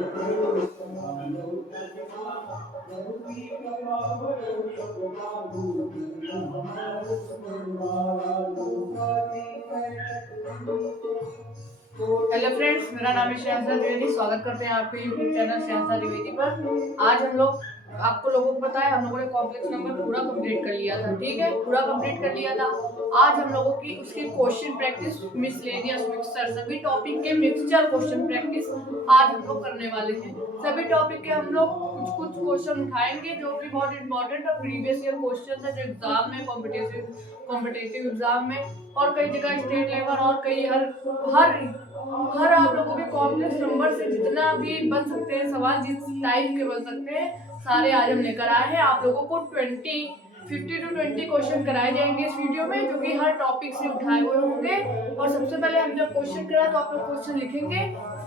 Hello friends, मेरा नाम है श्रेयांशा द्विवेदी। स्वागत करते हैं आपके यूट्यूब चैनल श्रेयांशा द्विवेदी पर। आज हम लोग आपको लोगों को पता है, हम लोगों ने कॉम्प्लेक्स नंबर पूरा कंप्लीट कर लिया था। ठीक है, पूरा कंप्लीट कर लिया था। आज हम लोगों की उसकी क्वेश्चन प्रैक्टिस, मिसलेनियस मिक्सचर, सभी टॉपिक के मिक्सचर क्वेश्चन प्रैक्टिस आज हम लोग करने वाले हैं। सभी टॉपिक के हम लोग कुछ कुछ क्वेश्चन उठाएंगे जो कि बहुत इंपॉर्टेंट और प्रीवियस ईयर क्वेश्चन है, जो एग्जाम में कॉम्पिटिटिव एग्जाम में और कई जगह स्टेट लेवल और कई हर हर हर आप लोगों के कॉम्प्लेक्स नंबर से जितना भी बन सकते हैं सवाल, जिस टाइप के बन सकते हैं, सारे आज हम लेकर आए हैं। आप लोगों को 50 to 20 क्वेश्चन कराए जाएंगे इस वीडियो में, जो कि हर टॉपिक से उठाए हुए होंगे। और सबसे पहले हम जब क्वेश्चन करा तो आप लोग क्वेश्चन लिखेंगे,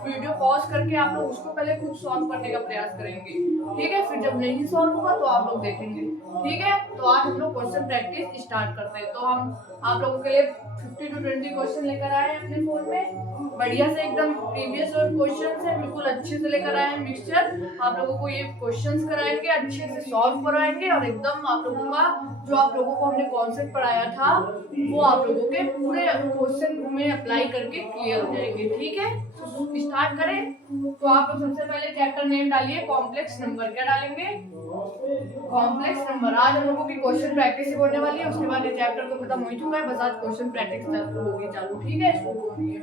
वीडियो पॉज करके आप लोग उसको पहले खुद सॉल्व करने का प्रयास करेंगे। ठीक है, फिर जब नहीं सॉल्व होगा तो आप लोग देखेंगे। ठीक है, तो आज हम लोग क्वेश्चन प्रैक्टिस स्टार्ट करते हैं। तो हम आप लोगों के लिए 50 to 20 क्वेश्चन लेकर आए हैं अपने फोन में, बढ़िया से एकदम प्रीवियस और क्वेश्चन है, बिल्कुल अच्छे से लेकर आए हैं मिक्सचर। आप लोगों को ये क्वेश्चंस कराएंगे, अच्छे से सॉल्व कराएंगे और एकदम आप लोगों का जो आप लोगों को हमने कॉन्सेप्ट पढ़ाया था वो आप लोगों के पूरे क्वेश्चन में अप्लाई करके क्लियर हो जाएंगे। ठीक है, तो स्टार्ट करें। तो आप लोग सबसे पहले चैप्टर नेम डालिए कॉम्प्लेक्स नंबर। क्या डालेंगे? Complex number. आज हम लोगों की क्वेश्चन प्रैक्टिस होने वाली है, उसके बाद ये चैप्टर तो खत्म हो ही चुका है, बस आज क्वेश्चन प्रैक्टिस होगी चालू। ठीक है, शुरू हो रही है।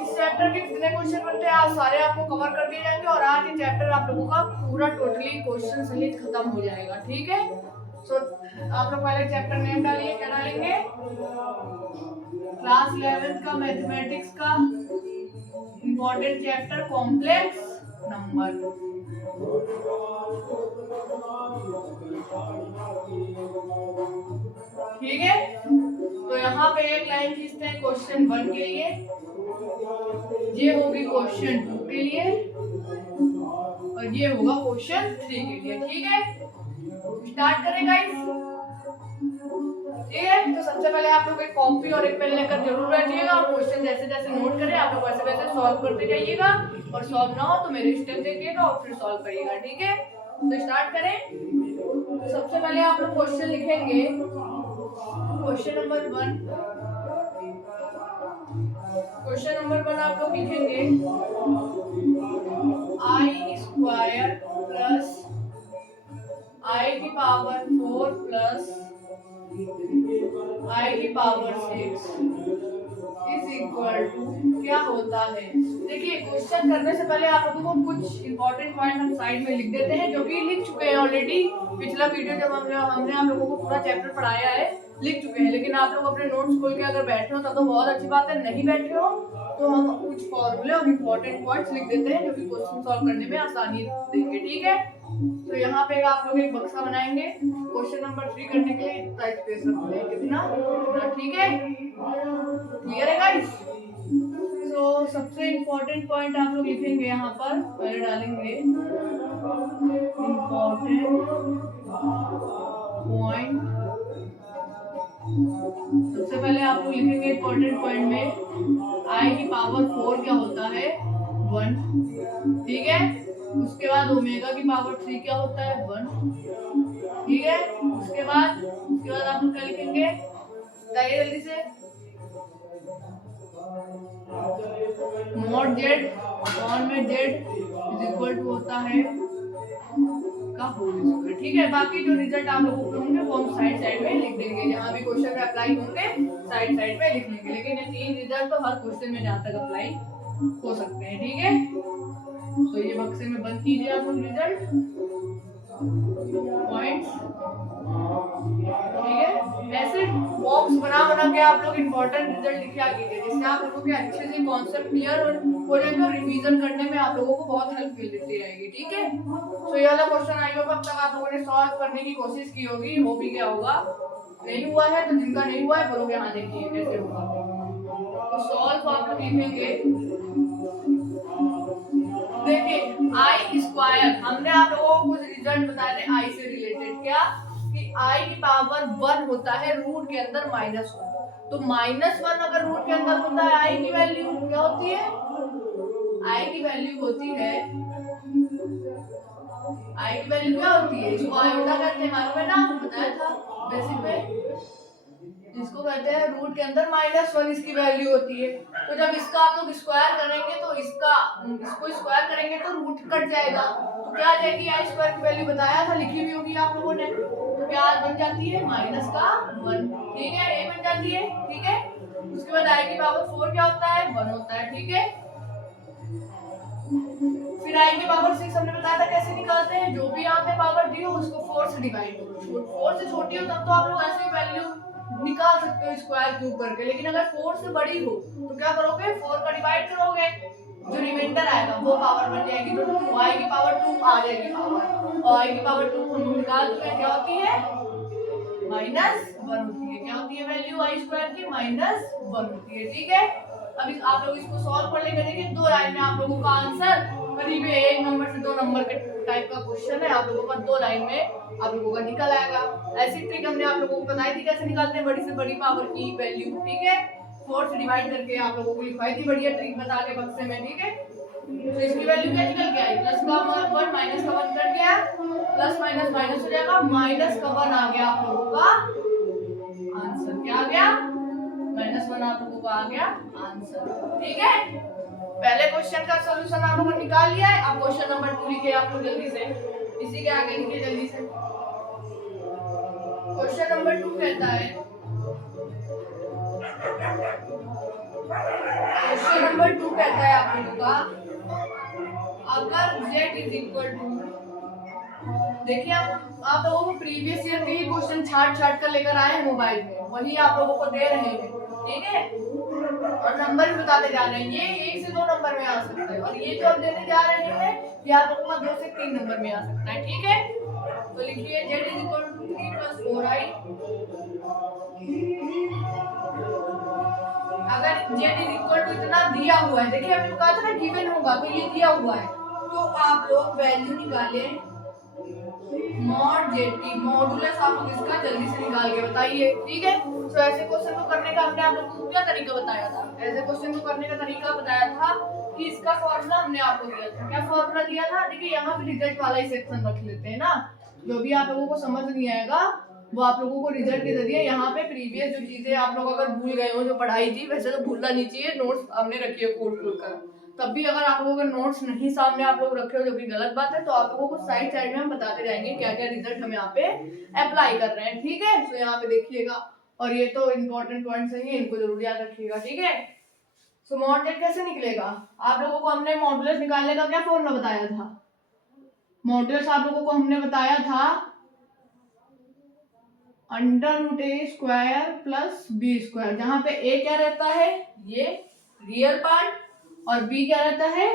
इस चैप्टर के कितने क्वेश्चन बनते हैं आज सारे आपको कवर कर दिए जाएंगे और आज ये चैप्टर आप लोगों का पूरा टोटली क्वेश्चन सहित खत्म हो जाएगा। ठीक है, तो आप लोग पहले चैप्टर नेम डालिए। क्या डालेंगे? क्लास 11th का मैथमेटिक्स का इंपॉर्टेंट चैप्टर कॉम्प्लेक्स नंबर। ठीक है, तो यहाँ पे एक लाइन खींचते हैं क्वेश्चन 1 के लिए, ये होगी क्वेश्चन 2 के लिए और ये होगा क्वेश्चन 3 के लिए। ठीक है, स्टार्ट करें गाइस। ठीक है, तो सबसे पहले आप लोग एक कॉपी और एक पेन लेकर जरूर बैठिएगा और क्वेश्चन जैसे जैसे नोट करें आप लोग वैसे वैसे सॉल्व करते जाइएगा और सॉल्व ना हो तो मेरे स्टेप देखिएगा और फिर सॉल्व करिएगा। ठीक है, तो स्टार्ट करें। तो सबसे पहले आप लोग क्वेश्चन लिखेंगे, क्वेश्चन नंबर 1। क्वेश्चन नंबर 1 आप लोग लिखेंगे आई स्क्वायर प्लस आई की पावर 4 प्लस आई की पावर 6 इज इक्वल टू क्या होता है। देखिए, क्वेश्चन करने से पहले आप लोगों को कुछ इंपॉर्टेंट पॉइंट हम साइड में लिख देते हैं, जो कि लिख चुके हैं ऑलरेडी। पिछला वीडियो जब हमने आप लोगों को पूरा चैप्टर पढ़ाया है, लिख चुके हैं। लेकिन आप लोग अपने नोट्स खोल के अगर बैठे हो तो बहुत अच्छी बात है, नहीं बैठे हो तो हम कुछ फॉर्मूले और इंपॉर्टेंट पॉइंट्स लिख देते हैं, जो कि क्वेश्चन सॉल्व करने में आसानी देंगे। ठीक है, तो यहाँ पे आप लोग एक बक्सा बनाएंगे क्वेश्चन नंबर 3 करने के लिए, इतना स्पेस रखते हैं, कितना। ठीक है, क्लियर है गाइस? तो सबसे इम्पोर्टेंट पॉइंट आप लोग लिखेंगे यहाँ पर, पहले डालेंगे इम्पोर्टेंट पॉइंट। सबसे पहले आप लोग लिखेंगे इम्पोर्टेंट पॉइंट में आई की पावर 4 क्या होता है? 1। ठीक है, उसके बाद ओमेगा की पावर 3 क्या होता है? 1। ठीक है, उसके बाद आप लोग क्या लिखेंगे? बताइए जल्दी से। मॉड जेड ऑन में जेड इज इक्वल टू होता है का होल स्क्वायर। ठीक है, बाकी जो रिजल्ट आप लोगों को होंगे वो हम साइड साइड में लिख देंगे, जहां भी क्वेश्चन में अप्लाई होंगे साइड साइड में लिख लेंगे। लेकिन ये तीन रिजल्ट तो हर क्वेश्चन में जहां तक अप्लाई हो सकते हैं। ठीक है, तो ये बक्से में बंद कीजिए आप लोग रिजल्ट पॉइंट्स। ठीक है, ऐसे बॉक्स बना बना के आप लोग इंपॉर्टेंट रिजल्ट लिखा कीजिए, जिससे आप लोगों के अच्छे से कॉन्सेप्ट क्लियर हो जाएगा और रिवीजन करने में आप लोगों को बहुत हेल्प मिलती रहेगी। ठीक है, तो ये वाला क्वेश्चन आई होगा, अब तक आप लोगों ने सॉल्व करने की कोशिश की होगी, वो भी क्या होगा, नहीं हुआ है तो जिनका नहीं हुआ है बोलोगे हाँ देखिए कैसे होगा। तो सॉल्व आप लोग लिखेंगे, देखिए आई स्क्वायर, हमने आप लोगों को कुछ रिजल्ट बताए थे आई से रिलेटेड, क्या कि आई की पावर 1 होता है रूट के अंदर -1। तो -1 अगर रूट के अंदर होता है आई की वैल्यू क्या होती है? आई की वैल्यू होती है, आई की वैल्यू क्या होती है, इसको आयोटा कहते हैं, मालूम है ना, बताया था बेसिक में। जिसको कहते हैं रूट के अंदर -1 इसकी वैल्यू होती है। तो जब इसका आप लोग स्क्वायर करेंगे तो इसको स्क्वायर करेंगे तो रूट कट जाएगा, तो क्या आ जाएगी, आई स्क्वायर की वैल्यू बताया था, लिखी हुई होगी आप लोगों ने। तो क्या बन जाती है, -1, ठीक है, ये बन जाती है, ठीक है। उसके बाद आई की पावर 4 क्या होता है, 1 होता है, ठीक है। फिर आई की पावर 6 हमने बताया था कैसे निकालते हैं, जो भी यहाँ पे पावर दी हो उसको 4 से डिवाइड करो, 4 से छोटी हो तब तो आप लोग ऐसे ही वैल्यू निकाल सकते हो स्क्वायर क्यूब करके, लेकिन अगर 4 से बड़ी हो तो क्या करोगे, 4 का डिवाइड करोगे, जो रिमाइंडर आएगा वो पावर बन जाएगी, तो 2 आई की पावर 2 आ जाएगी पावर, और आई की पावर 2 हम निकाल चुके हैं, क्या होती है, -1 होती है। क्या होती है वैल्यू आई स्क्वायर की, -1 होती है, ठीक है। अब आप लोग इसको सॉल्व कर लेंगे, देखिए 2 लाइन में आप लोगों का आंसर करीब 1 नंबर से 2 नंबर के टाइप का क्वेश्चन है, आप लोगों का 2 लाइन में आप लोगों का निकल आएगा। ऐसी ट्रिक हमने आप लोगों को बताई थी कैसे निकालते हैं बड़ी से बड़ी पावर की वैल्यू, ठीक है, 4 से डिवाइड करके आप लोगों को लिखवाई थी बढ़िया ट्रिक बता के बक्से में, ठीक है। तो इसकी वैल्यू क्या निकल के आई, प्लस का 1 माइनस का 1 कट गया, प्लस माइनस माइनस हो जाएगा, माइनस का 1 आ गया आप लोगों का आंसर, क्या आ गया, -1 आप लोगों का आ गया आंसर, ठीक है। पहले क्वेश्चन का सॉल्यूशन आप लोगों ने निकाल लिया है, अब क्वेश्चन नंबर 2 लिखिए आप लोग जल्दी से, इसी के आगे लिखिए जल्दी से। क्वेश्चन नंबर 2 कहता है, क्वेश्चन नंबर 2 कहता है आप लोगों का, अगर z इज इक्वल टू, देखिए आप लोगों को प्रीवियस ईयर के ही क्वेश्चन छाट कर लेकर आए हैं मोबाइल में, वही आप लोगों को दे रहे हैं, ठीक है, और नंबर भी बताते जा रहे हैं, ये 1 से 2 नंबर में आ सकता है, और ये जो अब देने जा रहे हैं ये आप लोगों का 2 से 3 नंबर में आ सकता है, ठीक है। तो लिखिए z is equal to 3 + 4i, अगर z इज इक्वल टू इतना दिया हुआ है, देखिए हमने कहा था ना गिवन होगा, तो ये दिया हुआ है, तो आप लोग वैल्यू निकाले मॉड z की, मॉडुलस आप लोग इसका जल्दी से निकाल के बताइए, ठीक है। तो ऐसे क्वेश्चन को करने का हमने आप लोगों को क्या तरीका बताया था, ऐसे क्वेश्चन को करने का तरीका बताया था कि इसका फॉर्मूला हमने आपको दिया था, क्या फॉर्मूला दिया था, देखिए यहाँ पे रिजल्ट वाला ही सेक्शन रख लेते हैं ना, जो भी आप लोगों को समझ नहीं आएगा वो आप लोगों को रिजल्ट के जरिए, यहाँ पे प्रीवियस जो चीजें आप लोग अगर भूल गए हो जो पढ़ाई थी, वैसे तो भूलना नहीं चाहिए, नोट्स हमने रखी है खोल कर, तब भी अगर आप लोगों के नोट्स नहीं सामने आप लोग रखे हो जो कि गलत बात है, तो आप लोगों को साइड साइड में हम बताते जाएंगे क्या क्या रिजल्ट हम यहाँ पे अप्लाई कर रहे हैं, ठीक है। तो यहाँ पे देखिएगा, और ये तो इंपॉर्टेंट पॉइंट्स हैं, इनको जरूर याद रखिएगा, ठीक है। सो मॉड z कैसे निकलेगा, आप लोगों को हमने मॉडुलस निकालने का क्या फॉर्मूला बताया था, मॉडुलस आप लोगों को हमने बताया था √a² प्लस b², जहां पे a क्या रहता है, ये रियल पार्ट, और b क्या रहता है,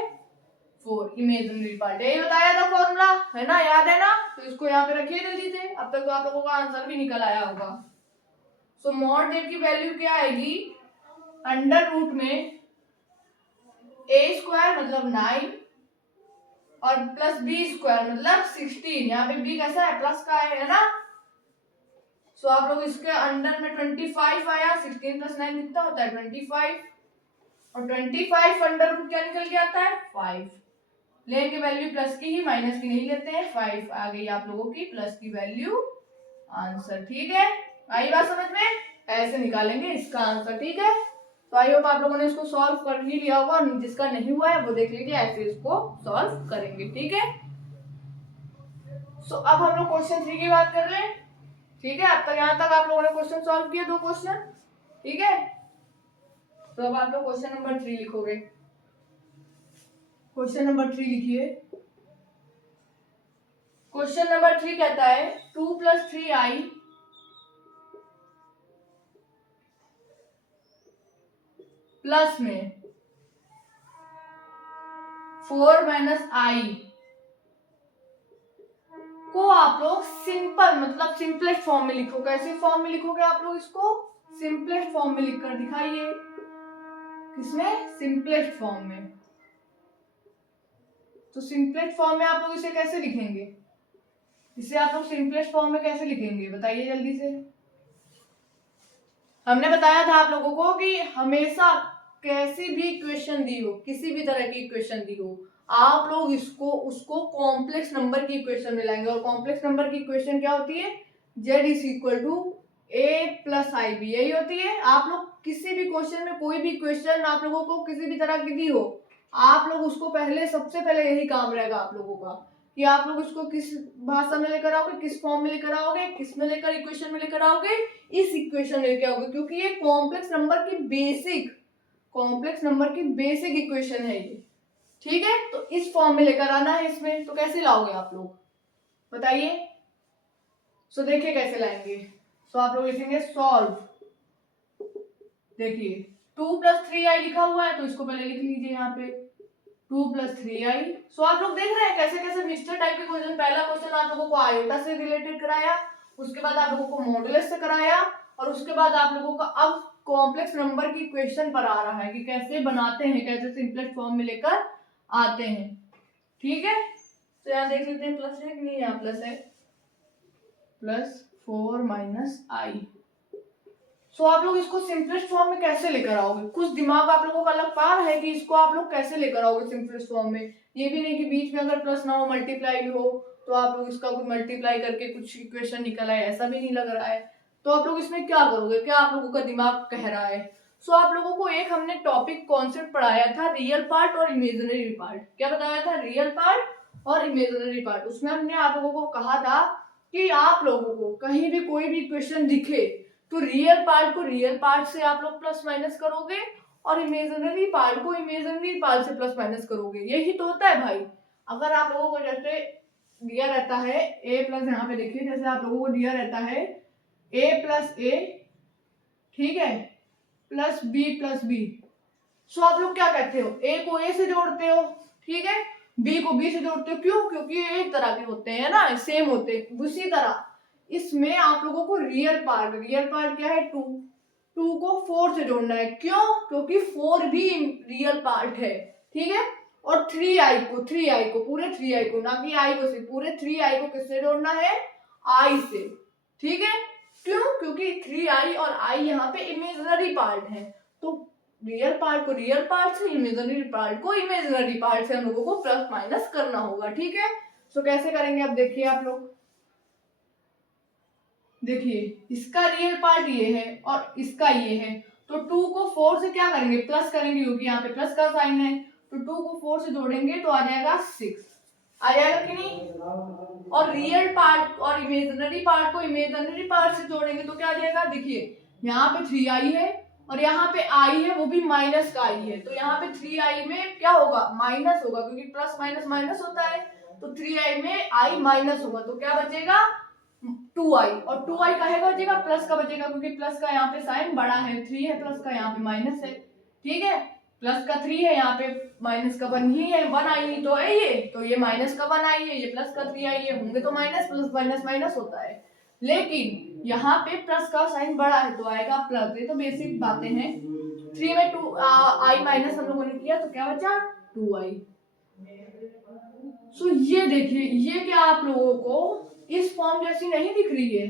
4 इमेजिनरी पार्ट, यही बताया था फॉर्मूला, है ना, याद है ना, तो इसको यहाँ पे रखिए जल्दी से, अब तक तो आप लोगों का आंसर भी निकल आया होगा। सो मॉड z की वैल्यू क्या आएगी, अंडर रूट में a² मतलब 9 और प्लस b² मतलब 16, यहाँ पे b कैसा है, प्लस का है ना, सो आप लोग इसके अंडर में 25 आया, 16 + 9 कितना होता है 25, और 25 अंडर रूट क्या निकल के आता है 5, लेंगे वैल्यू प्लस की ही, माइनस की नहीं लेते हैं, 5 आ गई आप लोगों की प्लस की वैल्यू आंसर, ठीक है। आई बात समझ में, ऐसे निकालेंगे इसका आंसर, ठीक है। तो आई होप आप लोगों ने इसको सॉल्व कर ही लिया होगा, और जिसका नहीं हुआ है वो देख लीजिए, ऐसे इसको सॉल्व करेंगे, ठीक है। सो अब हम लोग क्वेश्चन 3 की बात कर लें, ठीक है। अब तक यहाँ तक आप लोगों ने क्वेश्चन सॉल्व किए 2 क्वेश्चन, ठीक है। तो अब आप लोग क्वेश्चन नंबर 3 लिखोगे, क्वेश्चन नंबर 3 लिखिए। क्वेश्चन नंबर 3 कहता है 2 + 3i प्लस में 4 - i को आप लोग सिंपल मतलब सिंपलेस्ट फॉर्म में लिखो, कैसे फॉर्म में लिखोगे आप लोग इसको, सिंपलेस्ट फॉर्म में लिखकर दिखाइए, किसमें, सिंपलेस्ट फॉर्म में। तो सिंपलेस्ट फॉर्म में आप लोग इसे कैसे लिखेंगे, इसे आप लोग सिंपलेस्ट फॉर्म में कैसे लिखेंगे बताइए जल्दी से। हमने बताया था आप लोगों को कि हमेशा कैसी भी इक्वेशन दी हो, किसी भी तरह की इक्वेशन दी हो, आप लोग इसको उसको कॉम्प्लेक्स नंबर की इक्वेशन में लाएंगे। और कॉम्प्लेक्स नंबर की इक्वेशन क्या होती है? z is equal to a plus i b, यही होती है। आप लोग किसी भी क्वेश्चन में, कोई भी क्वेश्चन आप लोगों को किसी भी तरह की दी हो, आप लोग उसको पहले, सबसे पहले यही काम रहेगा आप लोगों का कि आप लोग इसको किस भाषा में लेकर आओगे, किस फॉर्म में लेकर आओगे, किस में लेकर इक्वेशन में लेकर आओगे, इस इक्वेशन में लेकर आओगे, क्योंकि ये कॉम्प्लेक्स नंबर की बेसिक इक्वेशन है ये, ठीक है। तो इस फॉर्म में लेकर आना है इसमें। तो कैसे लाओगे आप लोग, बताइए। सो देखिए कैसे लाएंगे। सो आप लोग लिखेंगे सॉल्व, देखिए 2 प्लस 3i लिखा हुआ है, तो इसको पहले लिख लीजिए यहाँ पे 2 प्लस 3i। सो आप लोग देख रहे हैं कैसे कैसे मिक्सचर टाइप के क्वेश्चन। पहला क्वेश्चन आप लोगों को आयोटा से रिलेटेड कराया, उसके बाद आप लोगों को मॉडुलस से कराया, और उसके बाद आप लोगों का अब कॉम्प्लेक्स नंबर की इक्वेशन पर आ रहा है कि कैसे बनाते हैं, कैसे सिंपलेस्ट फॉर्म में लेकर आते हैं, ठीक है। तो यहाँ देख लेते हैं प्लस है कि नहीं, यहाँ प्लस है, प्लस 4 माइनस आई। सो आप लोग इसको सिंपलेस्ट फॉर्म में कैसे लेकर आओगे? कुछ दिमाग आप लोगों का लग पा रहा है कि इसको आप लोग कैसे लेकर आओगे सिंपलेस्ट फॉर्म में? ये भी नहीं कि बीच में अगर प्लस ना हो, मल्टीप्लाई भी हो, तो आप लोग इसका कुछ मल्टीप्लाई करके कुछ इक्वेशन निकल आए, ऐसा भी नहीं लग रहा है। तो आप लोग इसमें क्या करोगे, क्या आप लोगों का दिमाग कह रहा है? सो आप लोगों को एक हमने टॉपिक कॉन्सेप्ट पढ़ाया था, रियल पार्ट और इमेजिनरी पार्ट। क्या बताया था? रियल पार्ट और इमेजिनरी पार्ट। उसमें हमने आप लोगों को कहा था कि आप लोगों को कहीं भी कोई भी क्वेश्चन दिखे तो रियल पार्ट को रियल पार्ट से आप लोग प्लस माइनस करोगे, और इमेजिनरी पार्ट को इमेजिनरी पार्ट से प्लस माइनस करोगे। यही तो होता है भाई। अगर आप लोगों को जैसे दिया रहता है a प्लस, यहाँ पे देखिए जैसे आप लोगों को दिया रहता है a प्लस a, ठीक है, प्लस b प्लस b। सो आप लोग क्या कहते हो? a को a से जोड़ते हो, ठीक है, b को b से जोड़ते हो। क्यों? क्योंकि ये एक तरह के होते हैं ना, सेम होते हैं। उसी तरह इसमें आप लोगों को रियल पार्ट क्या है? 2 को 4 से जोड़ना है। क्यों? क्योंकि 4 भी रियल पार्ट है, ठीक है। और 3i को पूरे 3i को, ना कि i को सिर्फ, पूरे 3i को किससे जोड़ना है? i से, ठीक है। क्यों? क्योंकि 3i और i यहाँ पे इमेजिनरी पार्ट है। तो रियल पार्ट को रियल पार्ट से, इमेजिनरी पार्ट को इमेजिनरी पार्ट से हम लोगों को प्लस माइनस करना होगा, ठीक है। सो कैसे करेंगे अब देखिए आप लोग। देखिए इसका रियल पार्ट ये है और इसका ये है, तो 2 को 4 से क्या करेंगे? प्लस करेंगे, क्योंकि यहाँ पे प्लस का साइन है। तो 2 को 4 से जोड़ेंगे तो आ जाएगा 6, आ जाएगा कि नहीं? और रियल पार्ट और इमेजिनरी पार्ट को इमेजिनरी पार्ट से जोड़ेंगे तो क्या आ जाएगा? देखिए यहाँ पे 3i है और यहाँ पे i है, वो भी माइनस का i है। तो यहाँ पे 3i में क्या होगा? माइनस होगा, क्योंकि प्लस माइनस माइनस होता है। तो 3i में i माइनस होगा, तो क्या बचेगा? 2i। और 2i काहे का बचेगा? प्लस का बचेगा, क्योंकि प्लस का यहाँ पे साइन बड़ा है, 3 है, प्लस का यहाँ पे माइनस है, ठीक है। प्लस का 3 है, यहाँ पे माइनस का 1 ही है, 1i तो है ये, तो ये माइनस का 1i है, ये प्लस का 3i है, होंगे तो माइनस, प्लस माइनस माइनस होता है। लेकिन यहाँ पे प्लस का साइन बड़ा है तो आएगा प्लस। ये तो बेसिक बातें हैं। 3 में 2i माइनस हम लोगों ने किया तो क्या बचा? 2i। सो ये देखिए, ये क्या आप लोगों को इस फॉर्म जैसी नहीं दिख रही है?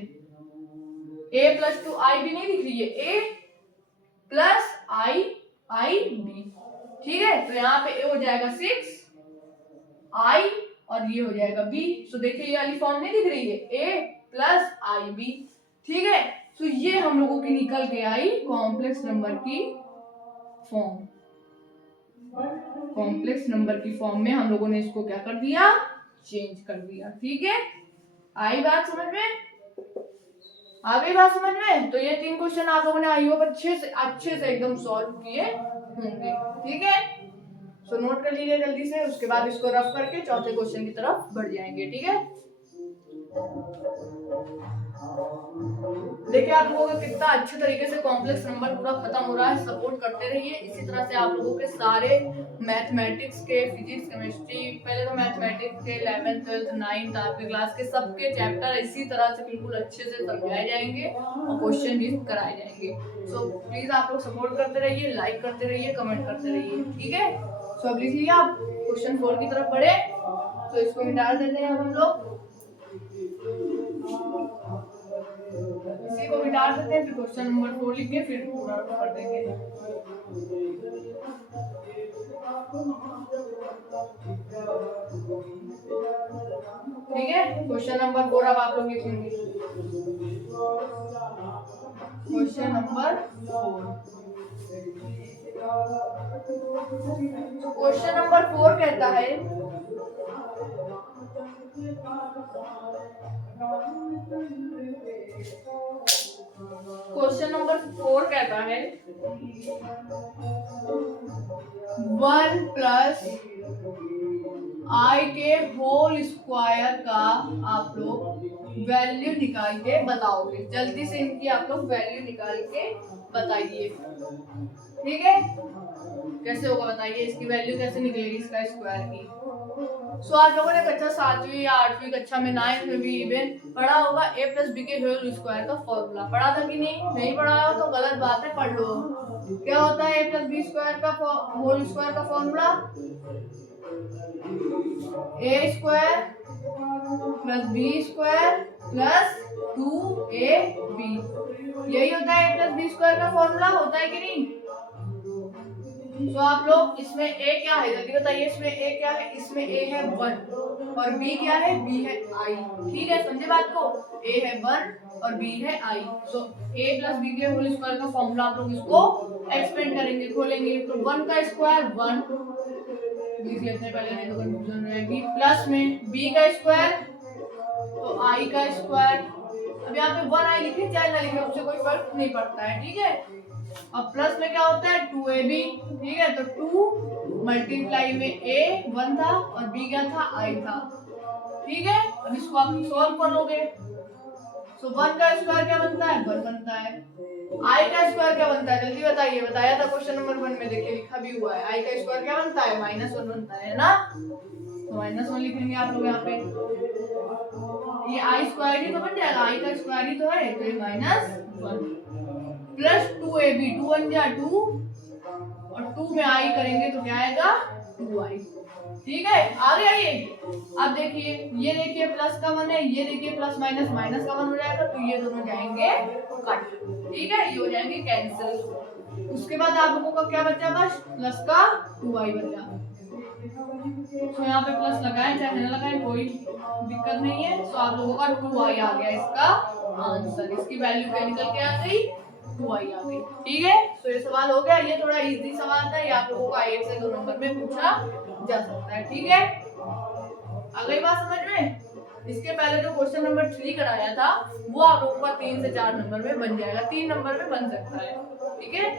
a प्लस 2i भी नहीं दिख रही है, a प्लस i b, ठीक है। तो यहाँ पे a हो जाएगा 6, i और ये हो जाएगा b। सो देखिए ये वाली फॉर्म नहीं दिख रही है, a प्लस i b, ठीक है। तो ये हम लोगों की निकल के आई कॉम्प्लेक्स नंबर की फॉर्म। कॉम्प्लेक्स नंबर की फॉर्म में हम लोगों ने इसको क्या कर दिया? चेंज कर दिया, ठीक है। आई बात समझ में? आ गई बात समझ में? तो ये 3 क्वेश्चन आप लोगों ने आई होप अच्छे से एकदम सॉल्व किए होंगे, ठीक है। सो नोट कर लीजिए जल्दी से, उसके बाद इसको रफ करके चौथे क्वेश्चन की तरफ बढ़ जाएंगे, ठीक है। देखिए आप लोगों का कितना अच्छे तरीके से कॉम्प्लेक्स नंबर पूरा खत्म हो रहा है। सपोर्ट करते रहिए इसी तरह से। आप लोगों के सारे मैथमेटिक्स के, फिजिक्स, केमिस्ट्री, पहले तो मैथमेटिक्स के 11th 12th 9th आपके क्लास के सबके चैप्टर इसी तरह से बिल्कुल अच्छे से समझाए जाएंगे और क्वेश्चन भी कराए जाएंगे। सो प्लीज आप लोग सपोर्ट करते रहिए, लाइक करते रहिए, कमेंट करते रहिए, ठीक है। सो अब लिख लिया आप क्वेश्चन 4 की तरफ बढ़े, तो इसको मिटा देते हैं हम लोग। इसी को मिटा देते हैं, फिर क्वेश्चन नंबर 4 लिख के फिर पूरा कर देंगे। ठीक है, क्वेश्चन नंबर 4 अब आप लोग लिखेंगे। क्वेश्चन नंबर 4, क्वेश्चन नंबर 4 कहता है क्वेश्चन नंबर 4 कहता है 1 प्लस आई के होल स्क्वायर का आप लोग वैल्यू निकाल के बताओगे। जल्दी से इनकी आप लोग वैल्यू निकाल के बताइए। ठीक है, कैसे होगा बताइए, इसकी वैल्यू कैसे निकलेगी इसका स्क्वायर की। सो आप लोगों ने कक्षा 7वीं या 8वीं कक्षा में 9th में भी इवन पढ़ा होगा a प्लस बी के होल स्क्वायर का फॉर्मूला। पढ़ा था कि नहीं पढ़ा हो तो गलत बात है, पढ़ लो। क्या होता है a प्लस बी स्क्वायर का होल स्क्वायर का formula? a square plus b square plus 2ab, यही होता है a प्लस बी स्क्वायर का फॉर्मूला। होता है कि नहीं? तो आप लोग इसमें a क्या है जल्दी बताइए, इसमें a क्या है? इसमें a है 1 और b क्या है? b है i। ठीक है, समझे बात को? a है 1 और b है i। तो a प्लस b के होल स्क्वायर का फॉर्मूला आप लोग इसको एक्सपेंड करेंगे, खोलेंगे। तो 1 का स्क्वायर 1 लिख लेते हैं पहले, नहीं तो कंफ्यूजन रहेगी। प्लस में b का स्क्वायर तो i का स्क्वायर। अब यहाँ पे 1i लिखे चाहे ना लिखे उससे कोई फर्क नहीं पड़ता है। ठीक है, अब प्लस में क्या होता है 2ab। ठीक है, तो 2 मल्टीप्लाई में a 1 था और b क्या था? i था। ठीक है, अब इसको आप सॉल्व करोगे। सो 1 का स्क्वायर क्या बनता है? 1 बनता है। i का स्क्वायर क्या बनता है? जल्दी बताइए, बताया था क्वेश्चन नंबर 1 में, देखिए लिखा भी हुआ है। i का स्क्वायर क्या बनता है? -1 बनता है ना। तो -1 लिखेंगे आप लोग यहाँ पे। ये i स्क्वायर ही तो बन जाएगा, i का स्क्वायर ही तो है, तो ये -1 प्लस 2ab, 2 बन जाए 2 और 2 में i करेंगे तो क्या आएगा? 2i। ठीक है, आ गया ये। अब देखिए, ये देखिए प्लस का 1 है, ये देखिए प्लस माइनस माइनस का 1 हो जाएगा, तो ये दोनों जाएंगे कट। ठीक है, ये हो जाएंगे कैंसिल। उसके बाद आप लोगों का क्या बचा? बस प्लस का 2i बचा। तो यहाँ पे प्लस लगाए चाहे न लगाए कोई दिक्कत नहीं है। तो आप लोगों का 2i आ गया इसका आंसर। इसकी वैल्यू क्या निकल के आ गई? 2i आ गई। ठीक है, तो ये सवाल हो गया। ये थोड़ा इजी सवाल था, ये आप लोगों को 1 से 2 नंबर में पूछा जा सकता है। ठीक है, आ गई बात समझ में? इसके पहले जो क्वेश्चन नंबर 3 कराया था वो आप लोगों का 3 से 4 नंबर में बन जाएगा, 3 नंबर में बन सकता है। ठीक है,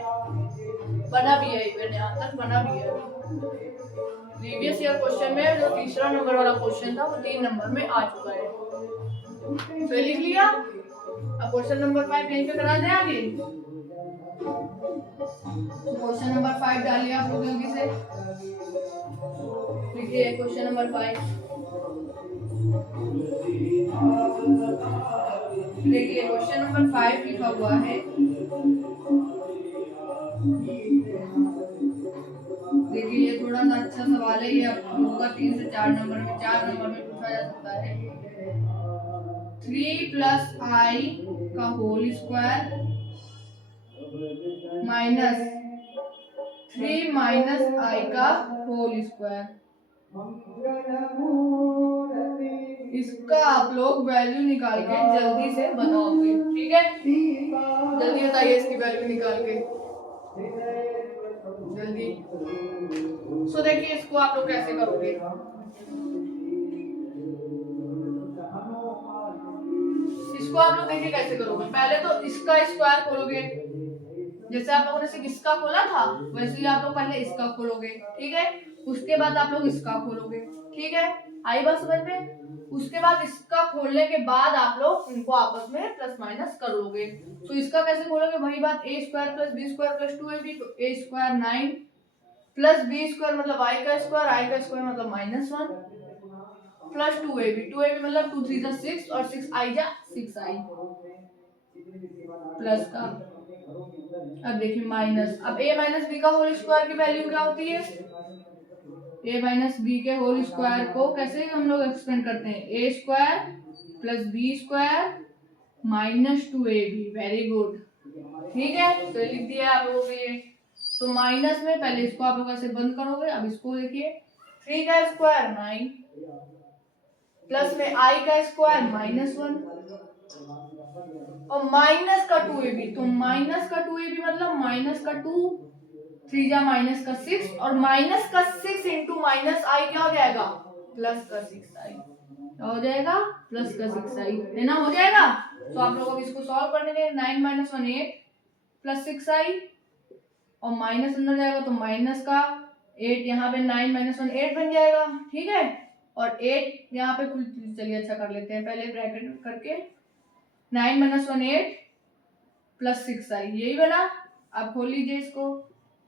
बना भी है, इवन यहाँ तक बना भी है। प्रीवियस ईयर क्वेश्चन में जो तीसरा नंबर वाला क्वेश्चन था वो 3 नंबर में आ चुका है। तो लिख लिया। अब क्वेश्चन नंबर 5 यहीं पे करा दें आगे। क्वेश्चन नंबर 5 डालिए आप लोग जल्दी से। लिखिए क्वेश्चन नंबर 5। देखिए क्वेश्चन नंबर 5 लिखा हुआ है। देखिए ये थोड़ा सा अच्छा सवाल है, ये आप लोगों का 3 से 4 नंबर में, 4 नंबर में पूछा जा सकता है। 3 प्लस i का whole square minus 3 minus i का होल स्क्वायर, इसका आप लोग वैल्यू निकाल के जल्दी से बताओगे। ठीक है, जल्दी बताइए इसकी वैल्यू निकाल के जल्दी। सो देखिए इसको आप लोग कैसे करोगे। इसको आप लोग देखिए कैसे करोगे। पहले तो इसका स्क्वायर खोलोगे, जैसे आप लोगों ने सिर्फ इसका खोला था वैसे ही आप लोग पहले इसका खोलोगे। ठीक है, उसके बाद आप लोग इसका खोलोगे। ठीक है, आई बात समझ में? उसके बाद इसका खोलने के बाद आप लोग इनको आपस में प्लस माइनस कर लोगे। तो इसका कैसे खोलोगे? वही बात, a square plus b square plus 2ab, तो a square 9 plus b square मतलब i का स्क्वायर मतलब -1 प्लस 2ab मतलब 2 3 जा 6 और 6i जा 6i प्लस का। अब देखिए माइनस, अब a माइनस बी का होल स्क्वायर की वैल्यू क्या होती है? a माइनस बी के होल स्क्वायर को कैसे हम लोग एक्सपेंड करते हैं? a square plus b square -2ab। Very good, ठीक है। तो लिख दिया आप लोगों के लिए। तो माइनस में पहले इसको आप लोग ऐसे बंद करोगे। अब इसको देखिए, 3 का स्क्वायर 9, प्लस में i का स्क्वायर -1 और माइनस का 2ab। तो माइनस का 2ab मतलब माइनस का 2, 3 जा माइनस का 6 और माइनस का 6 इंटू माइनस आई क्या हो जाएगा, प्लस का 6i। क्या हो जाएगा, प्लस का 6i, है ना, हो जाएगा। तो आप लोग अब इसको सॉल्व करने के 9 - 1 8 प्लस 6i और माइनस अंदर जाएगा तो माइनस का 8, यहाँ पे 9 - 1 8 बन जाएगा, ठीक है। और 8 यहाँ पे खुल, चलिए अच्छा कर लेते हैं पहले ब्रैकेट करके, 9 - 1 8 प्लस 6i, यही बना। अब खोल लीजिए इसको,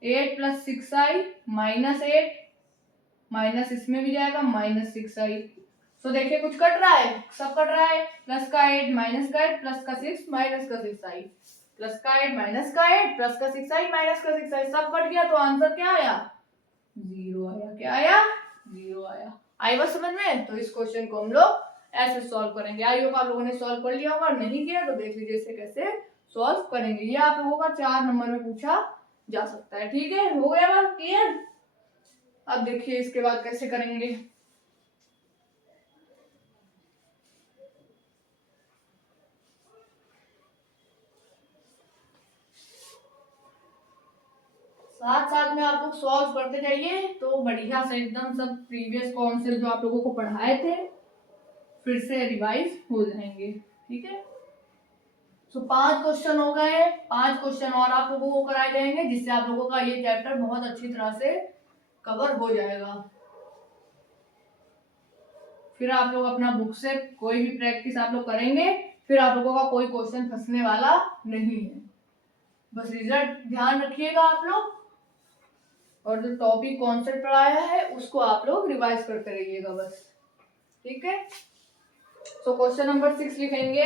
8 प्लस 6i -8 माइनस इसमें भी जाएगा -6i। तो देखिए कुछ कट रहा है, सब कट रहा है, प्लस का 8 माइनस का 8 प्लस का 6 माइनस का 6i, प्लस का 8 माइनस का 8 प्लस का 6i माइनस का 6i, सब कट गया। तो आंसर क्या आया, 0 आया। क्या आया, 0 आया। आई बात समझ में। तो इस क्वेश्चन को हम लोग ऐसे सॉल्व करेंगे। आई होप आप लोगों ने सॉल्व कर लिया होगा, नहीं किया तो देख लीजिए इसे कैसे सॉल्व करेंगे। ये आप लोगों का 4 नंबर में पूछा जा सकता है, ठीक है। हो गया बात क्लियर। अब देखिए इसके बाद कैसे करेंगे। साथ साथ में आप लोग सॉल्व करते जाइए तो बढ़िया से एकदम सब प्रीवियस कॉन्सेप्ट जो आप लोगों को पढ़ाए थे फिर से रिवाइज हो जाएंगे, ठीक है। तो 5 क्वेश्चन हो गए, 5 क्वेश्चन और आप लोगों को कराए जाएंगे जिससे आप लोगों का ये चैप्टर बहुत अच्छी तरह से कवर हो जाएगा। फिर आप लोग अपना बुक से कोई भी प्रैक्टिस आप लोग करेंगे, फिर आप लोगों का कोई क्वेश्चन फंसने वाला नहीं है। बस रिजल्ट ध्यान रखिएगा आप लोग, और जो टॉपिक कॉन्सेप्ट पढ़ाया है उसको आप लोग रिवाइज करते रहिएगा बस, ठीक है। तो क्वेश्चन नंबर 6 लिखेंगे।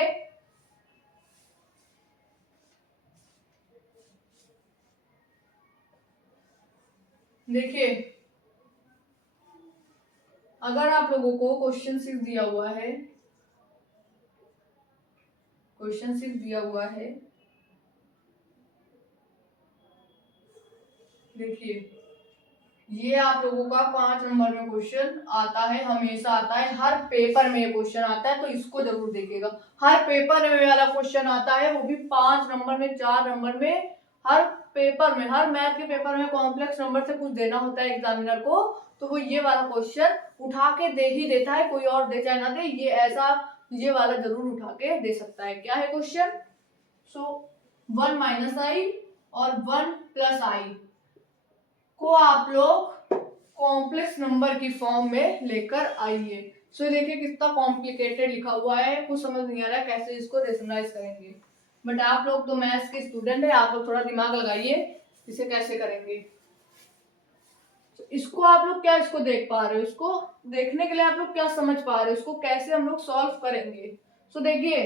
देखिए अगर आप लोगों को क्वेश्चन 6 दिया हुआ है, क्वेश्चन 6 दिया हुआ है, देखिए ये आप लोगों का 5 नंबर में क्वेश्चन आता है, हमेशा आता है, हर पेपर में क्वेश्चन आता है, तो इसको जरूर देखिएगा। हर पेपर में वाला क्वेश्चन आता है, वो भी 5 नंबर में, 4 नंबर में, हर पेपर में, हर मैथ के पेपर में कॉम्प्लेक्स नंबर से कुछ देना होता है एग्जामिनर को, तो वो ये वाला क्वेश्चन उठा के दे ही देता है, कोई और दे चाहे ना दे, ये ऐसा ये वाला जरूर उठा के दे सकता है। क्या है क्वेश्चन, सो 1 - i और 1 + i को आप लोग कॉम्प्लेक्स नंबर की फॉर्म में लेकर आइए। सो देखिए कितना कॉम्प्लिकेटेड लिखा हुआ है, कुछ समझ नहीं आ रहा है कैसे इसको रेशनलाइज करेंगे, बट आप लोग तो मैथ्स के स्टूडेंट है, आप लोग थोड़ा दिमाग लगाइए इसे कैसे करेंगे। तो इसको आप लोग क्या इसको देख पा रहे हो, इसको देखने के लिए आप लोग क्या समझ पा रहे हो, इसको कैसे हम लोग सॉल्व करेंगे। सो देखिए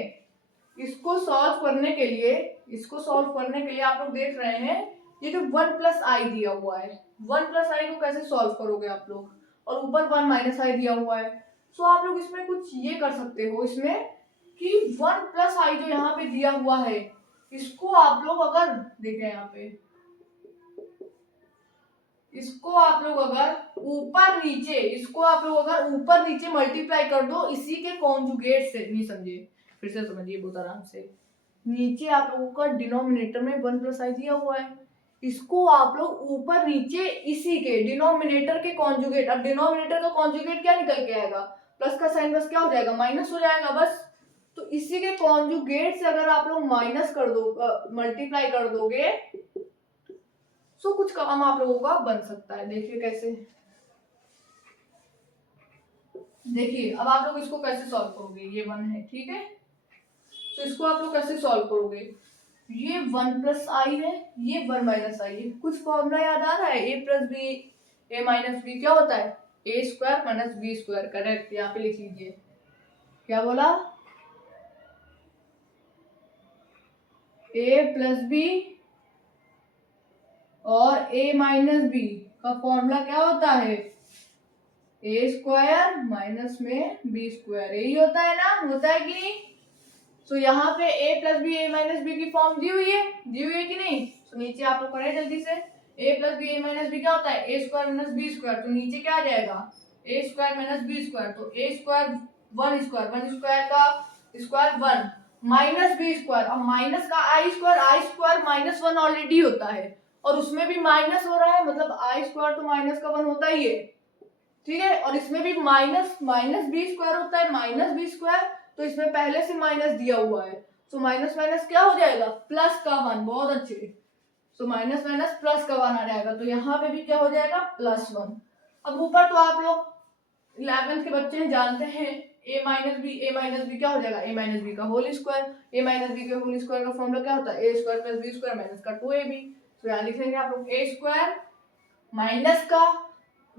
इसको सॉल्व करने के लिए, इसको सॉल्व करने के लिए आप लोग देख रहे हैं ये जो 1 + i दिया हुआ है, 1 + i को कैसे सॉल्व करोगे आप लोग, और ऊपर 1 - i दिया हुआ है। सो आप लोग इसमें कुछ ये कर सकते हो इसमें कि 1 + i जो यहाँ पे दिया हुआ है इसको आप लोग अगर देखें यहाँ पे, इसको आप लोग अगर ऊपर नीचे, इसको आप लोग अगर ऊपर नीचे मल्टीप्लाई कर दो इसी के कॉन्जुगेट से, नहीं समझे फिर से समझिए बहुत आराम से। नीचे आप लोगों का डिनोमिनेटर में 1 + i दिया हुआ है, इसको आप लोग ऊपर नीचे इसी के डिनोमिनेटर के कॉन्जुगेट, अब डिनोमिनेटर का कॉन्जुगेट क्या निकल के आएगा, प्लस का साइन बस क्या हो जाएगा, माइनस हो जाएगा बस। तो इसी के कॉन्जुगेट से अगर आप लोग माइनस कर दो, मल्टीप्लाई कर दोगे, सो कुछ काम आप लोगों का बन सकता है। देखिए कैसे, देखिए अब आप लोग इसको कैसे सॉल्व करोगे, ये 1 है, ठीक है। तो इसको आप लोग कैसे सॉल्व करोगे, ये 1 + i है, ये 1 - i है, कुछ फॉर्मूला याद आ रहा है, a + b, a - b क्या होता है, a² - b², करेक्ट, यहाँ पे लिख लीजिए। क्या बोला, a + b और a - b का फॉर्मूला क्या होता है, a² - में b², यही होता है ना, होता है कि नहीं। तो यहाँ पे a plus b a minus b की फॉर्म दी हुई है कि नहीं? तो नीचे आप लोग करें जल्दी से, a plus b a minus b क्या होता है? A square minus b square. तो नीचे क्या आ जाएगा? A square minus b square. तो ए स्क्वायर वन स्क्वायर का स्क्वायर 1 माइनस बी स्क्वायर। अब माइनस का आई स्क्वायर माइनस 1 ऑलरेडी होता है और उसमें भी माइनस हो रहा है, मतलब आई स्क्वायर तो माइनस का 1 होता ही है, ठीक है। और इसमें भी माइनस बी स्क्वायर होता है, माइनस बी स्क्वायर, तो इसमें पहले से माइनस दिया हुआ है, तो माइनस माइनस क्या हो जाएगा? प्लस का 1। बहुत अच्छे। तो माइनस माइनस प्लस का 1 आ जाएगा, तो यहाँ पे भी क्या हो जाएगा? +1। अब ऊपर तो आप लोग 11th के बच्चे जानते हैं a माइनस बी क्या हो जाएगा? a माइनस बी का whole square. a minus b के होल स्क्वायर का फॉर्मूला क्या होता है? a square plus b square minus का 2ab। तो यहाँ लिख लेंगे आप लोग a स्क्वायर माइनस का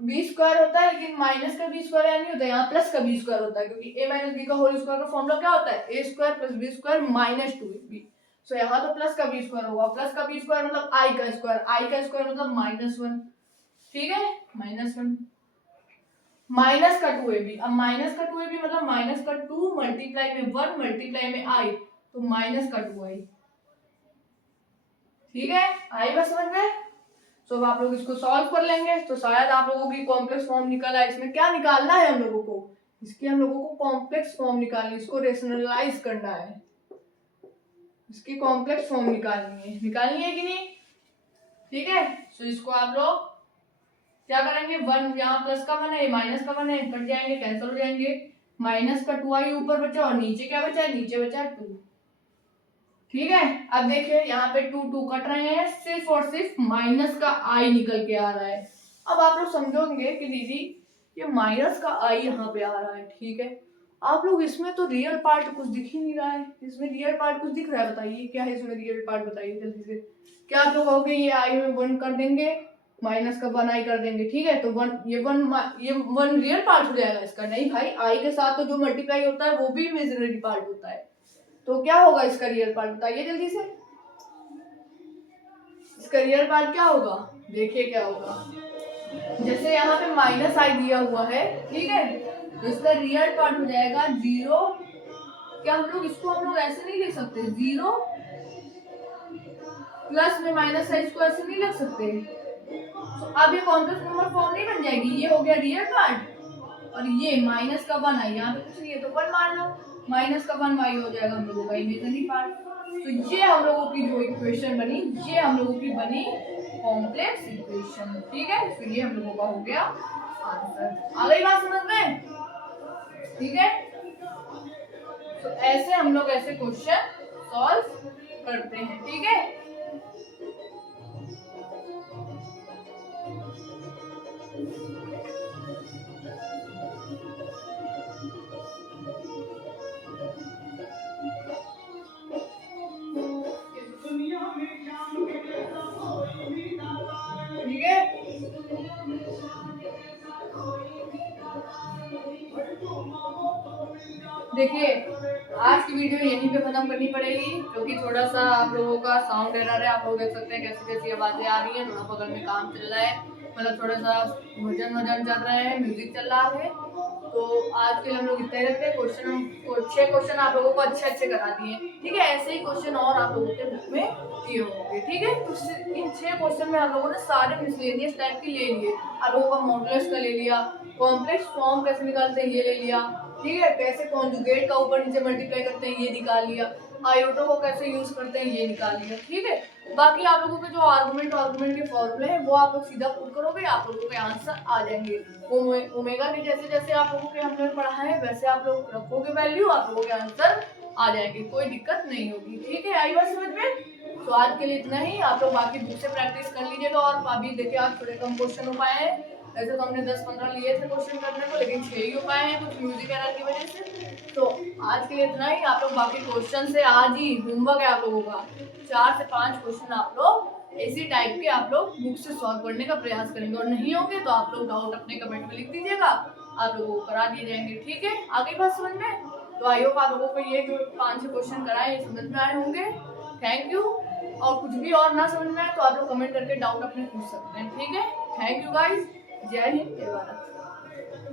बी स्क्वायर होता है, लेकिन माइनस का बी स्क्वायर नहीं होता है, यहाँ प्लस का बी स्क्वायर होता है, क्योंकि a माइनस बी का होल स्क्वायर का फॉर्मूला क्या होता है? a square plus b square minus 2ab। तो यहाँ तो प्लस का बी स्क्वायर होगा, प्लस का बी स्क्वायर मतलब i का स्क्वायर मतलब -1, ठीक है, -1 माइनस का 2ab। अब माइनस का 2ab मतलब माइनस का 2 मल्टीप्लाई में 1 मल्टीप्लाई में i, तो माइनस का 2i, ठीक है। आई बस समझ में? तो अब आप लोग इसको सॉल्व कर लेंगे तो शायद आप लोगों की कॉम्प्लेक्स फॉर्म निकल आए। इसमें क्या निकालना है हम लोगों को? इसकी हम लोगों को कॉम्प्लेक्स फॉर्म निकालनी, इसको रेशनलाइज करना है, इसकी कॉम्प्लेक्स फॉर्म निकालनी है कि नहीं? ठीक है। तो इसको आप लोग क्या करेंगे? 1 यहाँ प्लस का 1 है, माइनस का 1 है, कट जाएंगे, कैंसिल हो जाएंगे। माइनस का 2i ऊपर बचा और नीचे क्या बचा है? नीचे बचा 2, ठीक है। अब देखिए यहाँ पे 2 कट रहे हैं, सिर्फ और सिर्फ माइनस का i निकल के आ रहा है। अब आप लोग समझोगे कि दीदी ये माइनस का i यहाँ पे आ रहा है, ठीक है। आप लोग इसमें तो रियल पार्ट कुछ दिख ही नहीं रहा है, इसमें रियल पार्ट कुछ दिख रहा है? बताइए क्या है इसमें रियल पार्ट, बताइए जल्दी से। क्या आप लोग कहोगे ये i में 1 कर देंगे, माइनस का 1i कर देंगे, ठीक है, तो 1 ये 1 रियल पार्ट हो जाएगा इसका? नहीं भाई, i के साथ तो जो मल्टीप्लाई होता है वो भी इमेजिनरी पार्ट होता है। तो क्या होगा इसका रियल पार्ट, बताइए जल्दी से। इसका रियल पार्ट क्या होगा? देखिए क्या होगा, जैसे यहाँ पे माइनस आई दिया हुआ है, ठीक है, तो इसका रियल पार्ट हो जाएगा 0। क्या हम लोग ऐसे नहीं लिख सकते? 0 प्लस में माइनस आई इसको ऐसे नहीं लिख सकते? तो अब ये कॉम्प्लेक्स नंबर फॉर्म नहीं बन जाएगी? ये हो गया रियल पार्ट और ये माइनस का 1 आई, यहाँ पे कुछ नहीं है तो 1 मान लो, माइनस का 1y हो जाएगा हम लोगों का इमेजिनरी पार्ट। तो ये हम लोगों की जो इक्वेशन बनी, ये हम लोगों की बनी कॉम्प्लेक्स इक्वेशन, ठीक है। तो ये हम लोगों का हो गया आंसर। आ गई बात समझ में? ठीक है। तो ऐसे हम लोग ऐसे क्वेश्चन सॉल्व करते हैं, ठीक है। ठीक है, देखिए आज की वीडियो यहीं पे खत्म करनी पड़ेगी, क्योंकि थोड़ा सा आप लोगों का साउंड एरर है। आप लोग देख सकते हैं कैसी कैसी आवाजें आ रही हैं, थोड़ा बगल में काम चल रहा है, मतलब थोड़ा सा भजन चल रहा है, म्यूजिक चल रहा है। तो आज के लिए हम लोग इतना ही रखते हैं। 6 क्वेश्चन आप लोगों को अच्छे करा दिए, ठीक है। ऐसे ही क्वेश्चन और आप लोगों के बुक में दिए होंगे, ठीक है। तो इन 6 क्वेश्चन में हम लोगों ने सारे मिसलेनियस टाइप के ले लिए। आप लोगों का मॉडुलस का ले लिया, कॉम्प्लेक्स फॉर्म कैसे निकालते हैं ये ले लिया, ठीक है, कैसे कॉन्जुगेट का ऊपर नीचे मल्टीप्लाई करते हैं ये निकाल लिया, आयोटो को कैसे यूज करते हैं ये निकाल लिया, ठीक है। बाकी आप लोगों के जो आर्गुमेंट के फॉर्मूले हैं वो आप लोग सीधा पुट करोगे, आप लोगों के आंसर आ जाएंगे। ओमेगा के जैसे जैसे आप लोगों के हमने पढ़ा है वैसे आप लोग रखोगे वैल्यू, आप लोगों के आंसर आ जाएंगे, कोई दिक्कत नहीं होगी, ठीक है। आई बात समझ में? तो आज के लिए इतना ही। आप लोग बाकी बुक से प्रैक्टिस कर लीजिएगा। और अभी देखिए आज थोड़े कम क्वेश्चन हो पाए हैं, वैसे तो हमने 10-15 लिए थे क्वेश्चन करने को, लेकिन 6 ही हो पाए हैं कुछ म्यूजिक एरर की वजह से। तो आज के लिए इतना ही। आप लोग बाकी क्वेश्चन से आज ही होमवर्क है आप लोगों का 4 से 5 क्वेश्चन आप लोग इसी टाइप के आप लोग बुक से सॉल्व करने का प्रयास करेंगे, और नहीं होंगे तो आप लोग डाउट अपने कमेंट में लिख दीजिएगा, आप लोगों को करा दिए जाएंगे, ठीक है। आगे बात समझ में? तो आई होप आप लोगों को ये जो 5-6 क्वेश्चन कराए ये समझ में आए होंगे। Thank you. और कुछ भी और ना समझ में आए तो आप लोग कमेंट करके डाउट अपने पूछ सकते हैं, ठीक है। Thank you guys. जय हिंद, जय भारत।